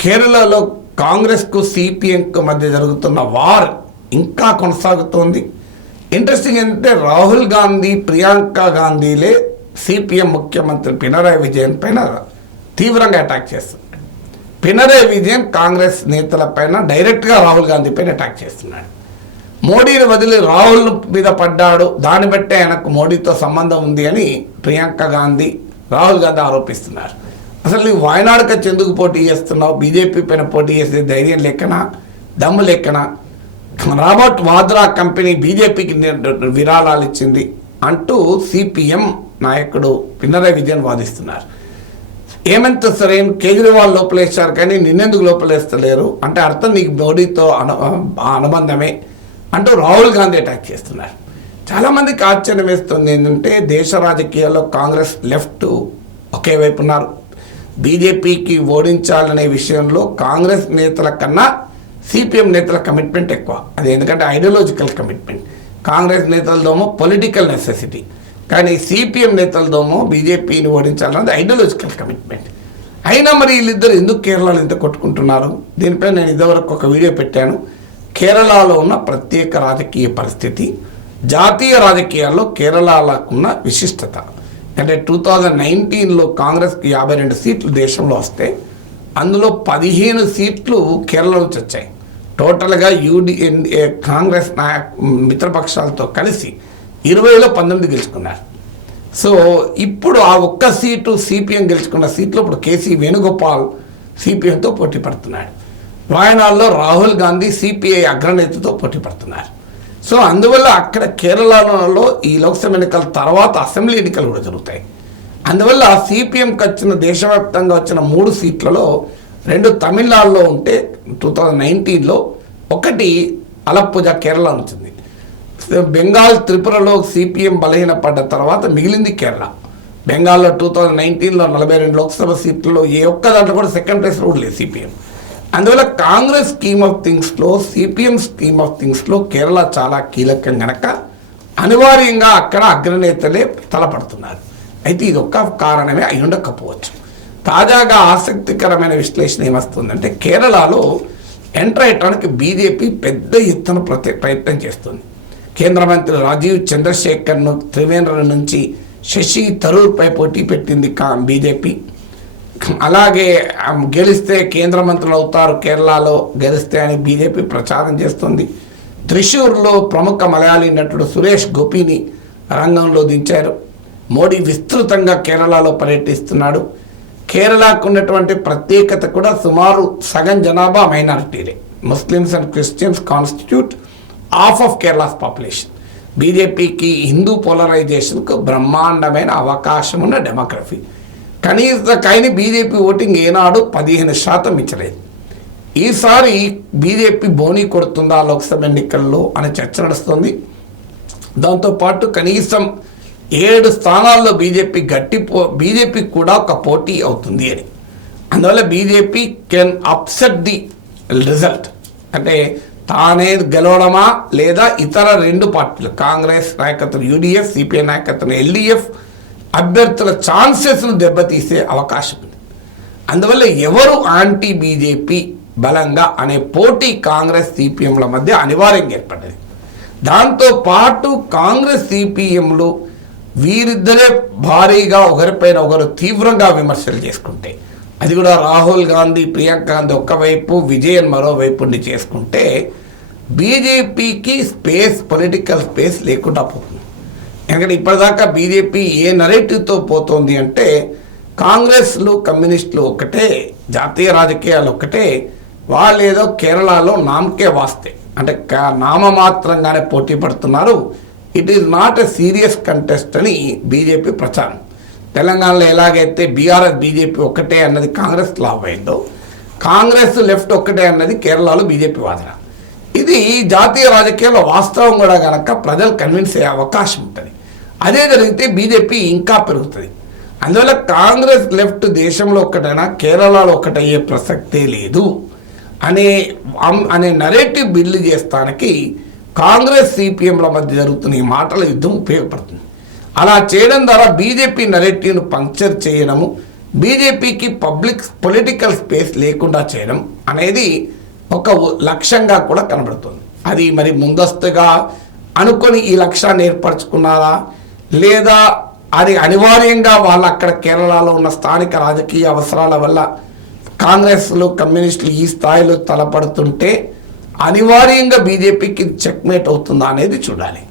కేరళలో కాంగ్రెస్కు సిపిఎంకు మధ్య జరుగుతున్న వార్ ఇంకా కొనసాగుతోంది. ఇంట్రెస్టింగ్ ఏంటంటే రాహుల్ గాంధీ ప్రియాంక గాంధీలే సిపిఎం ముఖ్యమంత్రి పినరాయి విజయన్ పైన తీవ్రంగా అటాక్ చేస్తున్నారు. పినరాయి విజయన్ కాంగ్రెస్ నేతల పైన డైరెక్ట్గా రాహుల్ గాంధీ పైన అటాక్ చేస్తున్నాడు మోడీని వదిలి రాహుల్ మీద పడ్డాడు దాన్ని బట్టే ఆయనకు మోడీతో సంబంధం ఉంది అని ప్రియాంక గాంధీ రాహుల్ గాంధీ ఆరోపిస్తున్నారు. అసలు నీవు వాయనాడుకి వచ్చి ఎందుకు పోటీ చేస్తున్నావు? బీజేపీ పైన పోటీ చేసే ధైర్యం లెక్కన దమ్ము లెక్కన రాబర్ట్ వాద్రా కంపెనీ బీజేపీకి విరాళాలు ఇచ్చింది అంటూ సిపిఎం నాయకుడు పినరాయి విజయన్ వాదిస్తున్నారు. ఏమంత సరే కేజ్రీవాల్ లోపలేస్తారు కానీ నిన్నెందుకు లోపలేస్తలేరు? అంటే అర్థం నీకు మోడీతో అను అనుబంధమే అంటూ రాహుల్ గాంధీ అటాక్ చేస్తున్నారు. చాలామందికి ఆశ్చర్యం వేస్తుంది ఏంటంటే దేశ రాజకీయాల్లో కాంగ్రెస్ లెఫ్ట్ ఒకే వైపు ఉన్నారు. బీజేపీకి ఓడించాలనే విషయంలో కాంగ్రెస్ నేతల కన్నా సిపిఎం నేతల కమిట్మెంట్ ఎక్కువ. అది ఎందుకంటే ఐడియాలజికల్ కమిట్మెంట్ కాంగ్రెస్ నేతలదోమో పొలిటికల్ నెసెసిటీ కానీ సిపిఎం నేతలదోమో బీజేపీని ఓడించాలన్నది ఐడియాలజికల్ కమిట్మెంట్ అయినా మరి వీళ్ళిద్దరు ఎందుకు కేరళలో ఇంత కొట్టుకుంటున్నారు? దీనిపై నేను ఇదివరకు ఒక వీడియో పెట్టాను. కేరళలో ఉన్న ప్రత్యేక రాజకీయ పరిస్థితి జాతీయ రాజకీయాల్లో కేరళకున్న విశిష్టత. అంటే టూ థౌజండ్ నైన్టీన్లో కాంగ్రెస్కి యాభై రెండు సీట్లు దేశంలో వస్తే అందులో పదిహేను సీట్లు కేరళ నుంచి వచ్చాయి. టోటల్గా యూడిఎన్ కాంగ్రెస్ నాయక మిత్రపక్షాలతో కలిసి ఇరవైలో పంతొమ్మిది గెలుచుకున్నారు. సో ఇప్పుడు ఆ ఒక్క సీటు సిపిఎం గెలుచుకున్న సీట్లో ఇప్పుడు కేసీ వేణుగోపాల్ సిపిఎంతో పోటీ పడుతున్నాడు. వాయనాడులో రాహుల్ గాంధీ సిపిఐ అగ్రనేతతో పోటీ పడుతున్నారు. సో అందువల్ల అక్కడ కేరళలో ఈ లోక్సభ ఎన్నికల తర్వాత అసెంబ్లీ ఎన్నికలు కూడా జరుగుతాయి. అందువల్ల సిపిఎంకి వచ్చిన దేశవ్యాప్తంగా వచ్చిన మూడు సీట్లలో రెండు తమిళనాడులో ఉంటే టూ థౌజండ్ నైన్టీన్లో ఒకటి అలప్పుజ కేరళ ఉంటుంది బెంగాల్ త్రిపురలో సిపిఎం బలహీనపడ్డ తర్వాత మిగిలింది కేరళ. బెంగాల్లో టూ థౌజండ్ నైన్టీన్లో నలభై రెండు లోక్సభ సీట్లలో ఏ ఒక్క దాంట్లో కూడా సెకండ్ ప్లేస్ కూడా లేదు సిపిఎం. అందువల్ల కాంగ్రెస్ స్కీమ్ ఆఫ్ థింగ్స్లో సిపిఎం స్కీమ్ ఆఫ్ థింగ్స్లో కేరళ చాలా కీలకం గనక అనివార్యంగా అక్కడ అగ్రనేతలే తలపడుతున్నారు. అయితే ఇది ఒక్క కారణమే అయి ఉండకపోవచ్చు తాజాగా ఆసక్తికరమైన విశ్లేషణ ఏమొస్తుందంటే కేరళలో ఎంటర్ అయ్యడానికి బీజేపీ పెద్ద ఎత్తున ప్రతి ప్రయత్నం చేస్తుంది. కేంద్ర మంత్రి రాజీవ్ చంద్రశేఖర్ను త్రివేంద్ర నుంచి శశి తరూర్పై పోటీ పెట్టింది కా బీజేపీ. అలాగే గెలిస్తే కేంద్ర మంత్రులు అవుతారు కేరళలో గెలిస్తే అని బీజేపీ ప్రచారం చేస్తుంది. త్రిశూర్లో ప్రముఖ మలయాళీ నటుడు సురేష్ గోపిని రంగంలో దించారు. మోడీ విస్తృతంగా కేరళలో పర్యటిస్తున్నాడు. కేరళకు ఉన్నటువంటి ప్రత్యేకత కూడా సుమారు సగం జనాభా మైనారిటీలే. Muslims and Christians constitute half of Kerala's population. బీజేపీకి హిందూ పోలరైజేషన్కు బ్రహ్మాండమైన అవకాశం ఉన్న డెమోగ్రఫీ. కనీస కానీ బీజేపీ ఓటింగ్ ఏనాడు పదిహేను శాతం ఇచ్చలేదు ఈసారి బీజేపీ బోనీ కొడుతుందా లోక్సభ ఎన్నికల్లో అనే చర్చ నడుస్తుంది. దాంతోపాటు కనీసం ఏడు స్థానాల్లో బీజేపీ గట్టి పో బీజేపీ కూడా ఒక పోటీ అవుతుంది అని. అందువల్ల BJP can upset the result. అంటే తానే గెలవడమా లేదా ఇతర రెండు పార్టీలు కాంగ్రెస్ నాయకత్వం యూడిఎఫ్ సిపిఐ నాయకత్వం ఎల్డిఎఫ్ అభ్యర్థుల ఛాన్సెస్ను దెబ్బతీసే అవకాశం ఉంది అందువల్ల ఎవరు యాంటీ బీజేపీ బలంగా అనే పోటీ కాంగ్రెస్ సిపిఎంల మధ్య అనివార్యంగా ఏర్పడ్డది. దాంతో పాటు కాంగ్రెస్ సిపిఎంలు వీరిద్దరే భారీగా ఒకరిపైన ఒకరు తీవ్రంగా విమర్శలు చేసుకుంటే అది కూడా రాహుల్ గాంధీ ప్రియాంక గాంధీ ఒకవైపు విజయన్ మరోవైపు చేసుకుంటే బీజేపీకి స్పేస్ పొలిటికల్ స్పేస్ లేకుండా పోతుంది. ఎందుకంటే ఇప్పటిదాకా బీజేపీ ఏ నరేటివ్తో పోతోంది అంటే కాంగ్రెస్లు కమ్యూనిస్టులు ఒకటే జాతీయ రాజకీయాలు ఒకటే వాళ్ళు ఏదో కేరళలో నామకే వాస్తే. అంటే నామమాత్రంగానే పోటీ పడుతున్నారు. It is not a serious contest అని బీజేపీ ప్రచారం. తెలంగాణలో ఎలాగైతే బీఆర్ఎస్ బీజేపీ ఒక్కటే అన్నది కాంగ్రెస్ లాభ అయిందో కాంగ్రెస్ లెఫ్ట్ ఒక్కటే అన్నది కేరళలో బీజేపీ వాదన. ఇది జాతీయ రాజకీయాల్లో వాస్తవం కూడా కనుక ప్రజలు కన్విన్స్ అయ్యే అవకాశం ఉంటుంది. అదే జరిగితే బీజేపీ ఇంకా పెరుగుతుంది. అందువల్ల కాంగ్రెస్ లెఫ్ట్ దేశంలో ఒక్కటైనా కేరళలో ఒక్కటయ్యే ప్రసక్తే లేదు. అనే అనే నరేటివ్ బిల్డ్ చేస్తానికి కాంగ్రెస్ సిపిఎంల మధ్య జరుగుతున్న ఈ మాటల యుద్ధం ఉపయోగపడుతుంది. అలా చేయడం ద్వారా బీజేపీ నరేటివ్ను పంక్చర్ చేయడము బీజేపీకి పబ్లిక్ పొలిటికల్ స్పేస్ లేకుండా చేయడం అనేది ఒక లక్ష్యంగా కూడా కనబడుతుంది. అది మరి ముందస్తుగా అనుకొని ఈ లక్ష్యాన్ని ఏర్పరచుకున్నారా? లేదా అది అనివార్యంగా వాళ్ళు అక్కడ కేరళలో ఉన్న స్థానిక రాజకీయ అవసరాల వల్ల కాంగ్రెస్లు కమ్యూనిస్టులు ఈ స్థాయిలో తలపడుతుంటే అనివార్యంగా బీజేపీకి చెక్మేట్ అవుతుందా అనేది చూడాలి.